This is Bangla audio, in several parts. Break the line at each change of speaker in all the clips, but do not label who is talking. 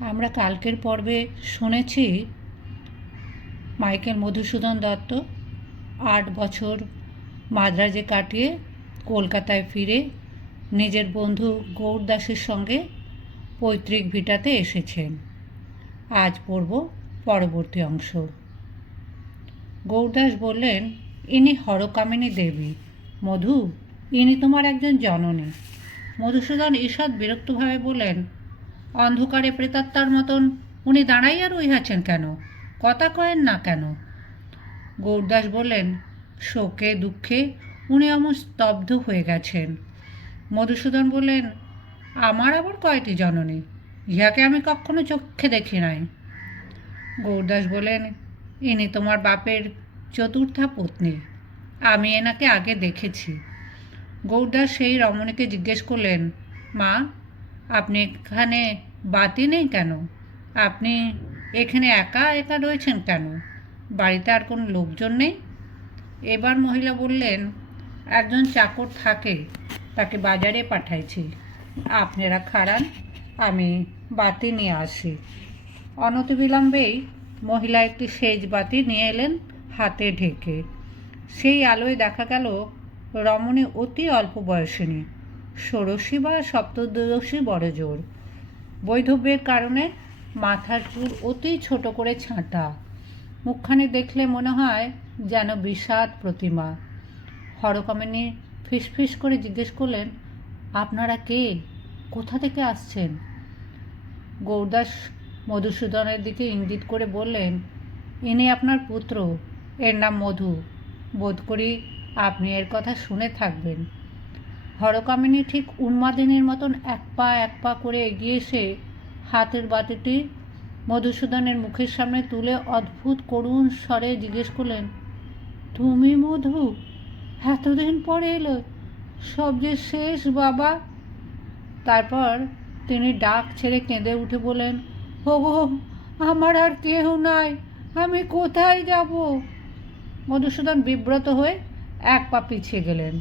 আমরা কালকের পর্বে শুনেছি মাইকেল মধুসূদন দত্ত আট বছর মাদ্রাজে কাটিয়ে কলকাতায় ফিরে নিজের বন্ধু গৌর দাসের সঙ্গে পৈতৃক ভিটাতে এসেছেন। আজ পড়ব পরবর্তী অংশ। গৌরদাস বললেন, ইনি হরকামিনী দেবী। মধু, ইনি তোমার একজন জননী। মধুসূদন ঈষৎ বিরক্তভাবে বললেন অন্ধকারে প্রেতাত্মার মতন। উনি দাঁড়াইয়া রইয়াছেন কেন? কথা কয়েন না কেন? গৌরদাস বললেন, শোকে, দুঃখে উনি এমন স্তব্ধ হয়ে গেছেন। মধুসূদন বললেন, আমার আবার কয়টি জননী? ইহাকে আমি কখনো চোখে দেখি নাই। গৌরদাস বলেন ইনি তোমার বাপের চতুর্থা পত্নী। আমি এনাকে আগে দেখেছি। গৌরদাস সেই রমণীকে জিজ্ঞেস করলেন, মা আপনি এখানে বাতি নেই কেন? আপনি এখানে একা একা রয়েছেন কেন? বাড়িতে আর কোনো লোকজন নেই? এবার মহিলা বললেন, একজন চাকর থাকে, তাকে বাজারে পাঠাইছি। আপনারা খাড়ান, আমি বাতি নিয়ে আসি। অনতিবিলম্বেই মহিলা একটি সেজ বাতি নিয়ে এলেন হাতে ঢেকে। সেই আলোয় দেখা গেল রমণী অতি অল্প বয়সিনী। ষোড়শী বা সপ্তদশী বড় জোর। বৈধব্যের কারণে মাথার চুল অতি ছোট করে ছাঁটা। মুখখানি দেখলে মনে হয় যেন বিষাদ প্রতিমা। হরকমেনি ফিসফিস করে জিজ্ঞেস করলেন, আপনারা কে? কোথা থেকে আসছেন? গৌরদাস মধুসূদনের দিকে ইঙ্গিত করে বললেন, ইনি আপনার পুত্র। এর নাম মধু। বোধ করি আপনি এর কথা শুনে থাকবেন। হরকামিনী ঠিক উন্মাদিনীর মতন এক পা এক পা করে এগিয়ে এসে হাতের বাতিটি মধুসূদনের মুখের সামনে তুলে অদ্ভুত করুণ স্বরে জিজ্ঞেস করলেন, তুমি মধু, এতদিন পরে এলো, সব যে শেষ বাবা? তারপর তিনি ডাক ছেড়ে কেঁদে উঠে বলেন ওগো, আমার আর কেউ নাই, আমি কোথায় যাব? মধুসূদন বিব্রত হয়ে এক পা পিছিয়ে গেলেন।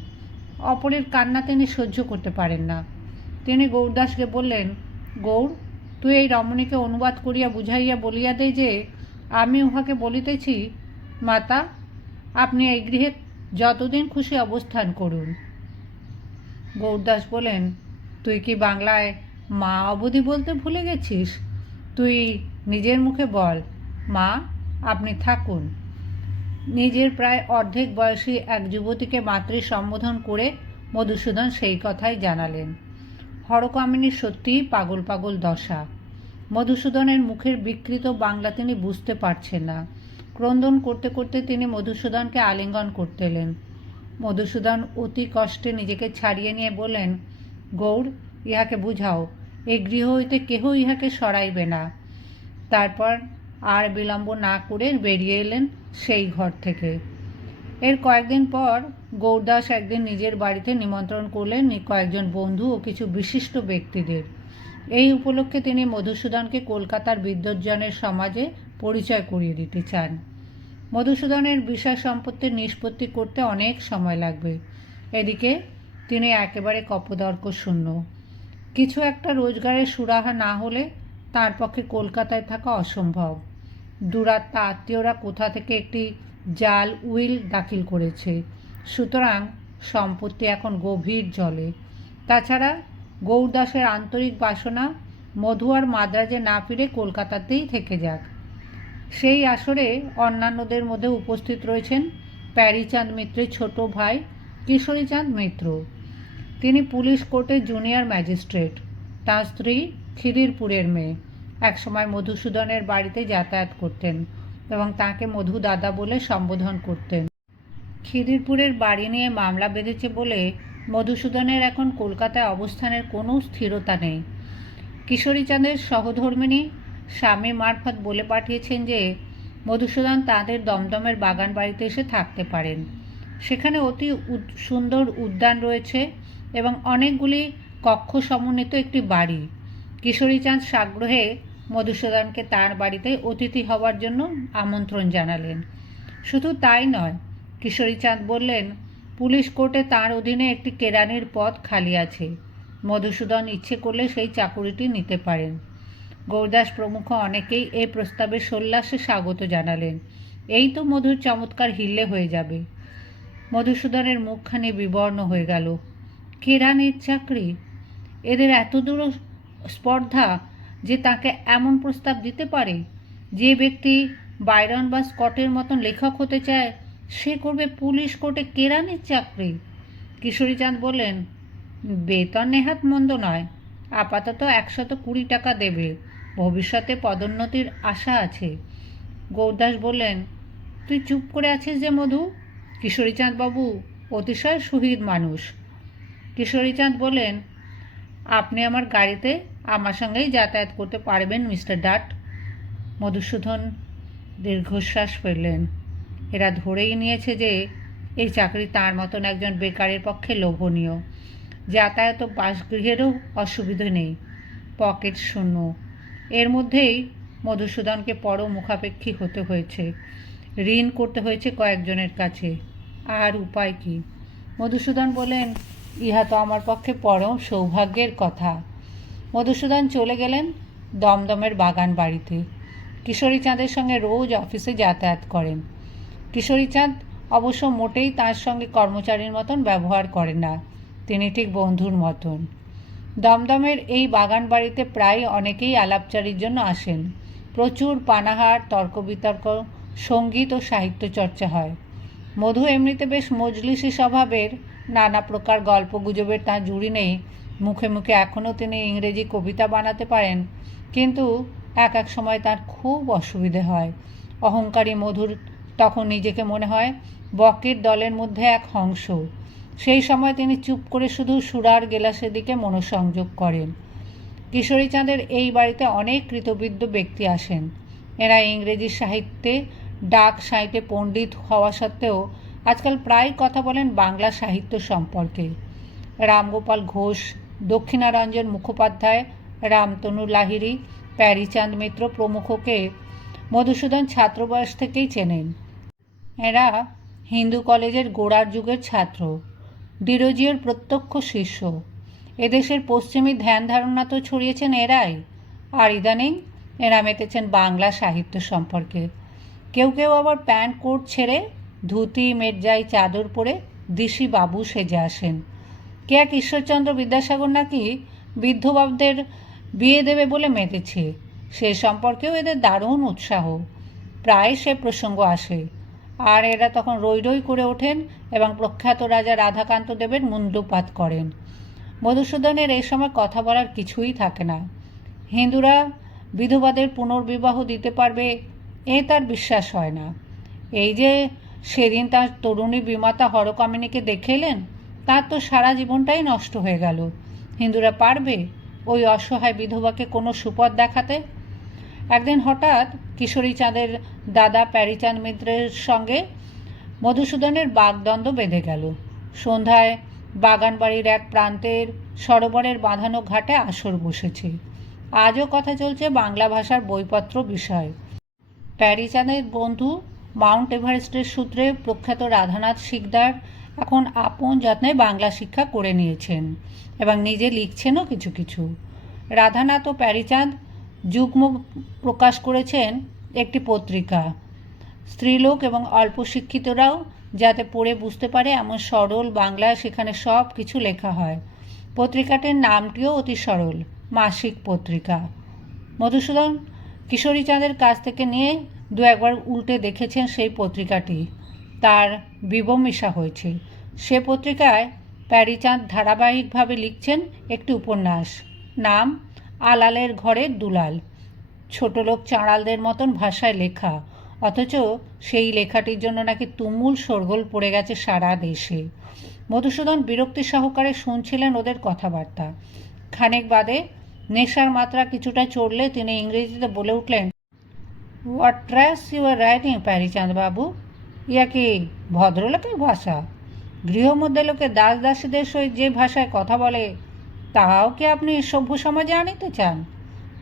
অপরের কান্না তিনি সহ্য করতে পারেন না। তিনি গৌরদাসকে বললেন, গৌর, তুই এই রমণীকে অনুবাদ করিয়া বুঝাইয়া বলিয়া দে যে, আমি উহাকে বলিতেছি, মাতা, আপনি এই গৃহে যতদিন খুশি অবস্থান করুন। গৌরদাস বলেন তুই কি বাংলায় মা অবধি বলতে ভুলে গেছিস? তুই নিজের মুখে বল, মা, আপনি থাকুন। নিজের প্রায় অর্ধেক বয়সী এক যুবতীকে মাতৃ সম্বোধন করে মধুসূদন সেই কথাই জানালেন। হরকামিনীর সত্যিই পাগল পাগল দশা। মধুসূদনের মুখের বিকৃত বাংলা তিনি বুঝতে পারছেন না। ক্রন্দন করতে করতে তিনি মধুসূদনকে আলিঙ্গন করতে এলেন মধুসূদন অতি কষ্টে নিজেকে ছাড়িয়ে নিয়ে বললেন, গৌর, ইহাকে বুঝাও এই গৃহ হইতে কেহ ইহাকে সরাইবে না। তারপর আর বিলম্ব না করে বেরিয়ে এলেন সেই ঘর থেকে। এর কয়েকদিন পর গৌরদাস একদিন নিজের বাড়িতে নিমন্ত্রণ করলেন কয়েকজন বন্ধু ও কিছু বিশিষ্ট ব্যক্তিদের। এই উপলক্ষে তিনি মধুসূদনকে কলকাতার বিদ্যুৎজনের সমাজে পরিচয় করিয়ে দিতে চান। মধুসূদনের বিষয় সম্পত্তির নিষ্পত্তি করতে অনেক সময় লাগবে। এদিকে তিনি একেবারে কপদর্ক শূন্য। কিছু একটা রোজগারের সুরাহা না হলে তার পক্ষে কলকাতায় থাকা অসম্ভব। দুরাত্মা আত্মীয়রা কোথা থেকে একটি জাল উইল দাখিল করেছে। সুতরাং সম্পত্তি এখন গভীর জলে। তাছাড়া গৌরদাসের আন্তরিক বাসনা মধু আর মাদ্রাজে না ফিরে কলকাতাতেই থেকে যাক। সেই আসরে অন্যান্যদের মধ্যে উপস্থিত রয়েছেন প্যারিচাঁদ মিত্রের ছোট ভাই কিশোরীচাঁদ মিত্র। তিনি পুলিশ কোর্টে জুনিয়র ম্যাজিস্ট্রেট। তার স্ত্রী খিদিরপুরের মেয়ে। একসময় মধুসূদনের বাড়িতে যাতায়াত করতেন এবং তাকে মধু দাদা বলে সম্বোধন করতেন। খিদিরপুরের বাড়ি নিয়ে মামলা বেঁধেছে বলে মধুসূদনের এখন কলকাতায় অবস্থানের কোনো স্থিরতা নেই। কিশোরীচাঁদের সহধর্মিনী স্বামী মারফত বলে পাঠিয়েছেন যে, মধুসূদন তাদের দমদমের বাগান বাড়িতে এসে থাকতে পারেন। সেখানে অতি সুন্দর উদ্যান রয়েছে এবং অনেকগুলি কক্ষ সমন্বিত একটি বাড়ি। কিশোরীচাঁদ সাগ্রহে মধুসূদনকে তার বাড়িতে অতিথি হওয়ার জন্য আমন্ত্রণ জানালেন। শুধু তাই নয়, কিশোরীচাঁদ বললেন, পুলিশ কোর্টে তার অধীনে একটি কেরানির পদ খালি আছে। মধুসূদন ইচ্ছে করলে সেই চাকুরিটি নিতে পারেন। গৌরদাস প্রমুখ অনেকেই এই প্রস্তাবে সোল্লাসে স্বাগত জানালেন। এই তো মধুর চমৎকার হিল্লে হয়ে যাবে। মধুসূদনের মুখখানি বিবর্ণ হয়ে গেল। কেরানির চাকরি? এদের এত দূর স্পর্ধা যে তাকে এমন প্রস্তাব দিতে পারে যে ব্যক্তি বাইরন বা স্কটের মতন লেখক হতে চায়, সে করবে পুলিশ কোর্টে কেরানির চাকরি। কিশোরীচাঁদ বললেন, বেতন নেহাত মন্দ নয়। আপাতত একশত কুড়ি টাকা দেবে। ভবিষ্যতে পদোন্নতির আশা আছে। গৌরদাস বললেন, তুই চুপ করে আছিস যে, মধু? কিশোরীচাঁদ বাবু অতিশয় শহীদ মানুষ। কিশোরীচাঁদ বললেন, আপনি আমার গাড়িতে আমার সঙ্গেই যাতায়াত করতে পারবেন মিস্টার ডাট। মধুসূদন দীর্ঘশ্বাস ফেললেন। এরা ধরেই নিয়েছে যে, এই চাকরি তার মতন একজন বেকারের পক্ষে লোভনীয়। যাতায়াত বাসগৃহেরও অসুবিধে নেই। পকেট শূন্য। এর মধ্যেই মধুসূদনকে পর মুখাপেক্ষী হতে হয়েছে। ঋণ করতে হয়েছে কয়েকজনের কাছে। আর উপায় কি? মধুসূদন বলেন ইহা তো আমার পক্ষে পরম সৌভাগ্যের কথা। মধুসূদন চলে গেলেন দমদমের বাগান বাড়িতে। কিশোরী চাঁদের সঙ্গে রোজ অফিসে যাতায়াত করেন। কিশোরী চাঁদ অবশ্য মোটেই তার সঙ্গে কর্মচারীর মতন ব্যবহার করেন না। তিনি ঠিক বন্ধুর মতন। দমদমের এই বাগান বাড়িতে প্রায় অনেকেই আলাপচারির জন্য আসেন। প্রচুর পানাহার তর্ক বিতর্ক সংগীত ও সাহিত্য চর্চা হয়। মধু এমনিতে বেশ মজলিসি স্বভাবের, নানা প্রকার গল্প গুজবের তাঁর জুড়ি নেই। মুখে মুখে এখনও তিনি ইংরেজি কবিতা বানাতে পারেন, কিন্তু এক এক সময় তার খুব অসুবিধে হয়। অহংকারী মধুর তখন নিজেকে মনে হয় বকের দলের মধ্যে এক হংস। সেই সময় তিনি চুপ করে শুধু সুরার গেলাসের দিকে মনোসংযোগ করেন। কিশোরী চাঁদের এই বাড়িতে অনেক কৃতবিদ্য ব্যক্তি আসেন। এরা ইংরেজি সাহিত্যে ডাক সাহিত্যে পণ্ডিত হওয়া সত্ত্বেও আজকাল প্রায় কথা বলেন বাংলা সাহিত্য সম্পর্কে। রামগোপাল ঘোষ দক্ষিণারঞ্জন মুখোপাধ্যায়, রামতনু লাহিড়ী, প্যারিচাঁদ মিত্র প্রমুখকে মধুসূদন ছাত্রবয়স থেকেই চেনেন। এরা হিন্দু কলেজের গোড়ার যুগের ছাত্র, ডিরোজিওর প্রত্যক্ষ শিষ্য। এদেশের পশ্চিমী ধ্যান ধারণা তো ছড়িয়েছেন এরাই। আর ইদানিং এরা মেতেছেন বাংলা সাহিত্য সম্পর্কে। কেউ কেউ আবার প্যান্ট কোট ছেড়ে ধুতি, মেরজাই, চাদর পরে দিশি বাবু সেজে আসেন। কে এক ঈশ্বরচন্দ্র বিদ্যাসাগর নাকি বৃদ্ধবাবদের বিয়ে দেবে বলে মেতেছে? সে সম্পর্কেও এদের দারুণ উৎসাহ। প্রায় সে প্রসঙ্গ আসে। আর এরা তখন রই রই করে ওঠেন এবং প্রখ্যাত রাজা রাধাকান্ত দেবের মুন্ডুপাত করেন। মধুসূদনের এই সময় কথা বলার কিছুই থাকে না। হিন্দুরা বিধবাদের পুনর্বিবাহ দিতে পারবে এ তার বিশ্বাস হয় না। এই যে সেদিন তার তরুণী বিমাতা হরকামিনীকে দেখে এলেন তার তো সারা জীবনটাই নষ্ট হয়ে গেল। হিন্দুরা পারবে ওই অসহায় বিধবাকে কোনো সুপথ দেখাতে? একদিন হঠাৎ কিশোরী চাঁদের দাদা প্যারিচাঁদ মিত্রের সঙ্গে মধুসূদনের বাগদ্বন্দ্ব বেঁধে গেল। সন্ধ্যায় বাগানবাড়ির এক প্রান্তের সরোবরের বাঁধানো ঘাটে আসর বসেছে। আজও কথা চলছে বাংলা ভাষার বইপত্র বিষয়। প্যারিচাঁদের বন্ধু মাউন্ট এভারেস্টের সূত্রে প্রখ্যাত রাধানাথ শিকদার এখন আপন যত্নে বাংলা শিক্ষা করে নিয়েছেন এবং নিজে লিখছেনও কিছু কিছু। রাধানাথ ও প্যারিচাঁদ যুগ্ম প্রকাশ করেছেন একটি পত্রিকা। স্ত্রীলোক এবং অল্প শিক্ষিতরাও যাতে পড়ে বুঝতে পারে এমন সরল বাংলায় সেখানে সব কিছু লেখা হয়। পত্রিকাটির নামটিও অতি সরল, মাসিক পত্রিকা। মধুসূদন কিশোরী চাঁদের কাছ থেকে নিয়ে দু একবার উল্টে দেখেছেন সেই পত্রিকাটি। তার বিবমিশা হয়েছে। সে পত্রিকায় প্যারিচাঁদ ধারাবাহিকভাবে লিখছেন একটি উপন্যাস। নাম, আলালের ঘরের দুলাল। ছোটলোক চাঁড়ালদের মতন ভাষায় লেখা। অথচ সেই লেখাটির জন্য নাকি তুমুল শোরগোল পড়ে গেছে সারা দেশে। মধুসূদন বিরক্তি সহকারে শুনছিলেন ওদের কথাবার্তা। খানিক বাদে নেশার মাত্রা কিছুটা চড়লে তিনি ইংরেজিতে বলে উঠলেন what trash you are writing Pyarichand babu ইয়া কি ভদ্রলোকের ভাষা? গৃহমধ্যে লোকে দাস দাসীদের সহিত যে ভাষায় কথা বলে, তাহাও কি আপনি সভ্য সমাজে আনিতে চান?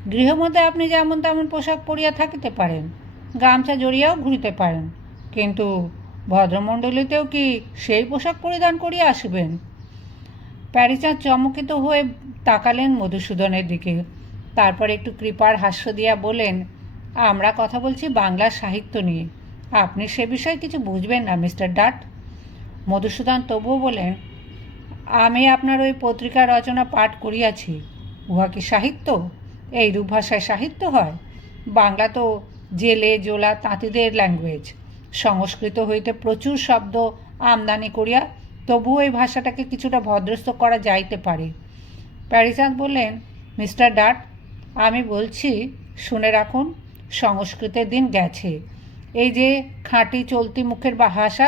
গৃহমধ্যে আপনি যেমন তেমন পোশাক পরিয়া থাকিতে পারেন, গামছা জড়িয়াও ঘুরিতে পারেন, কিন্তু ভদ্রমণ্ডলীতেও কি সেই পোশাক পরিধান করিয়া আসবেন? প্যারিচাঁদ চমকিত হয়ে তাকালেন মধুসূদনের দিকে। তারপর একটু কৃপার হাস্য দিয়া বলেন আমরা কথা বলছি বাংলা সাহিত্য নিয়ে। আপনি সে বিষয়ে কিছু বুঝবেন না, মিস্টার ডাট। মধুসূদন তবুও বলেন আমি আপনার ওই পত্রিকা রচনা পাঠ করিয়াছি। উহা কি সাহিত্য? এইরূপ ভাষায় সাহিত্য হয়? বাংলা তো জেলে জোলা তাঁতিদের ল্যাঙ্গুয়েজ সংস্কৃত হইতে প্রচুর শব্দ আমদানি করিয়া তবুও এই ভাষাটাকে কিছুটা ভদ্রস্থ করা যাইতে পারে। প্যারিচাঁদ বললেন, মিস্টার ডাট, আমি বলছি, শুনে রাখুন, সংস্কৃতের দিন গেছে। এই যে খাঁটি চলতি মুখের ভাষা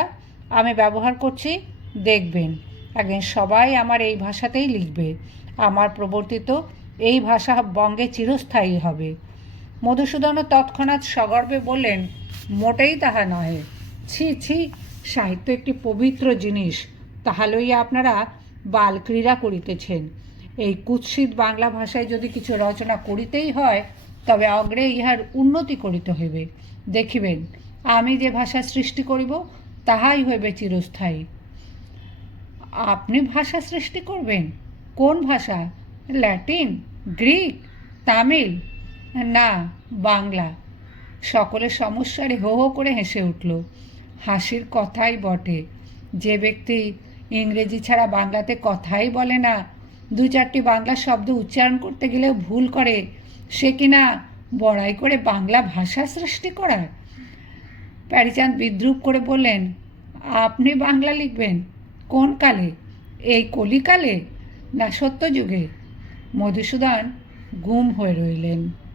আমি ব্যবহার করছি, দেখবেন। একদিন সবাই আমার এই ভাষাতেই লিখবে। আমার প্রবর্তিত এই ভাষা বঙ্গে চিরস্থায়ী হবে। মধুসূদনও তৎক্ষণাৎ সগর্বে বললেন, মোটেই তাহা নহে। ছি ছি, সাহিত্য একটি পবিত্র জিনিস। তাহা লইয়া আপনারা বালক্রীড়া করিতেছেন। এই কুৎসিত বাংলা ভাষায় যদি কিছু রচনা করিতেই হয় তবে অগ্রে ইহার উন্নতি করিতে হইবে। দেখিবেন, আমি যে ভাষা সৃষ্টি করিব, তাহাই হইবে চিরস্থায়ী। আপনি ভাষা সৃষ্টি করবেন? কোন ভাষা? Latin, Greek, Tamil? না, বাংলা। সকলের সমস্যারে হো হো করে হেসে উঠল। হাসির কথাই বটে। যে ব্যক্তি ইংরেজি ছাড়া বাংলাতে কথাই বলে না দু চারটি বাংলা শব্দ উচ্চারণ করতে গেলেও ভুল করে সে কিনা বড়াই করে বাংলা ভাষা সৃষ্টি করার? প্যারিচাঁদ বিদ্রুপ করে বললেন, আপনি বাংলা লিখবেন? কোন কালে? এই কলিকালে? না সত্যযুগে? মধুসূদন গুম হয়ে রইলেন।